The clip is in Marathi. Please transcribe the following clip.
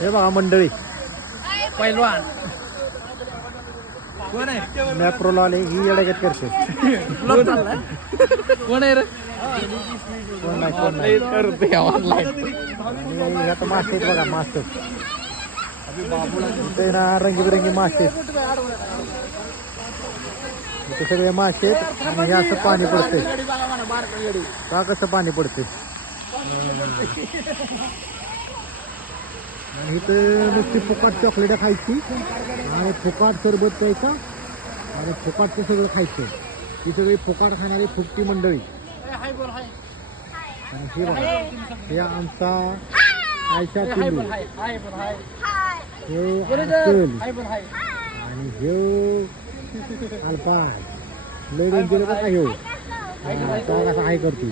हे बघा मंडळी पैलवान कोण आहे? मॅप्रोल आले ही येड्यागत करते. कोण आहे रे? कोण नाही कोण नाही. करते ऑनलाईन. आणि आता मासे आहेत बघा मासे. इथे ना रंगीबिरंगी मासे आहेत. इथे सगळे मासे आहेत आणि हे असं पाणी पडते. का कसं पाणी पडते आणि इथं नुसती फुकाट चॉकलेट खायची आणि फुकाट सरबत प्यायचा आणि फुकाटचं सगळं खायचं. ही सगळी फुकाट खाणारी फुकटी मंडळी. आणि हे बघा हे आमचा आयशा पिल्लू, हे अंकल आणि हे अल्पाज लय डेंजर कसा घेऊ कसा हाय करतो.